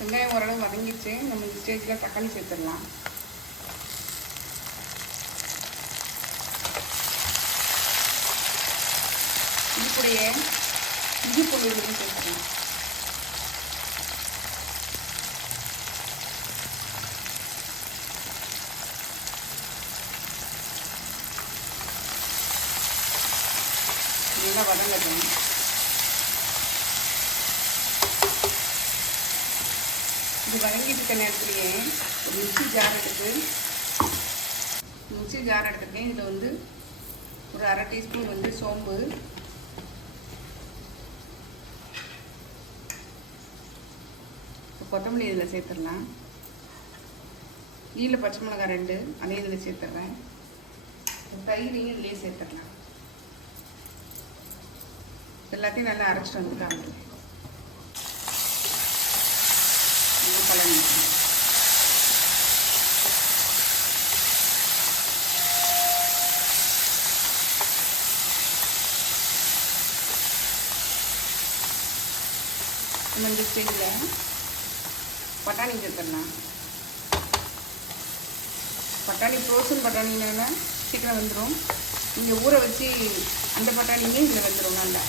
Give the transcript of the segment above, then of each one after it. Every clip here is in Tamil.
வெங்காயம் ஓரளவு வதங்கிச்சு. நம்ம இந்த ஸ்டேஜில் தக்காளி சேர்த்துடலாம். இது கூடயே இஞ்சி பூண்டு சேர்த்துக்கலாம். நல்லா வதங்கட்டும். இது வதங்கிட்டு இருக்க நேரத்துலேயே ஒரு மிக்ஸி ஜார் எடுத்துருக்கேன். இதில் வந்து ஒரு 1/2 டீஸ்பூன் வந்து சோம்பு, கொத்தமல்லி இதில் சேர்த்துடலாம். நீல பச்சை மிளகாய் 2 அதையும் இதில் சேர்த்துட்றேன். தயிரையும் இதிலே சேர்த்துடலாம். எல்லாத்தையும் நல்லா அரைச்சிட்டு வந்துட்டாங்க. கலந்து இந்த ஸ்டேஜில் பட்டாணி சேர்த்துடலாம். பட்டாணி ஃப்ரோசன் பட்டாணினால சீக்கிரம் வந்துடும். நீங்கள் ஊற வச்சு அந்த பட்டாணியே இதில் வந்துடும் நல்லா.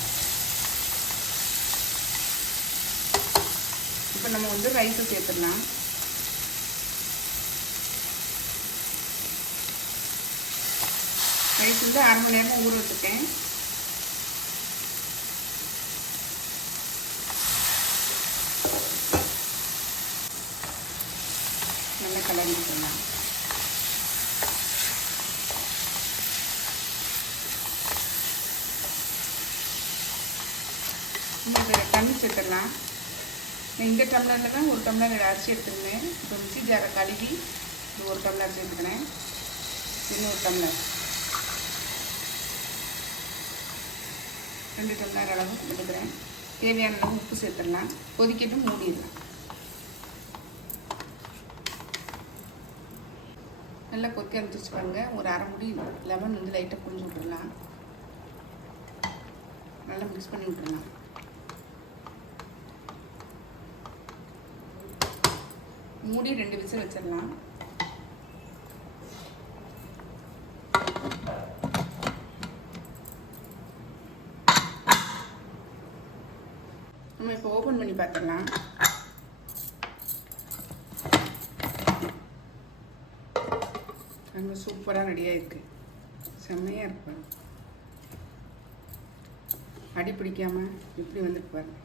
இப்போ நம்ம வந்து ரைஸை சேர்த்துடலாம். ரைஸ் வந்து 1/2 மணி நேரமாக ஊற வச்சுருக்கேன். நல்லா கலரி விட்டுடலாம். இதில் தண்ணி சேர்த்துடலாம். இந்த டம்ளரில் தான் 1 டம்ளர் அரிசி எடுத்துருந்தேன். இப்போ மிக்ஸி ஜாரை கழுவி இது 1 டம்ளர் சேர்த்துக்கிறேன். இன்னும் 1 டம்ளர் 2 டம்ளர் அளவு எடுக்கிறேன். தேவையான அளவு உப்பு சேர்த்துடலாம். கொதிக்கட்டும், மூடிடலாம். நல்லா கொத்தி அனுப்பிச்சு பாருங்க. ஒரு 1/2 முடி லெமன் வந்து லைட்டாக புழிஞ்சு விட்டுடலாம். நல்லா மிக்ஸ் பண்ணி விட்டுடலாம். மூடி 2 விசில் வச்சிடலாம். நம்ம இப்போ ஓப்பன் பண்ணி பார்த்துடலாம். ரொம்ப சூப்பராக ரெடியாக இருக்குது. செம்மையாக இருக்கு. அடி பிடிக்காமல் எப்படி வந்துட்டு பாருங்க.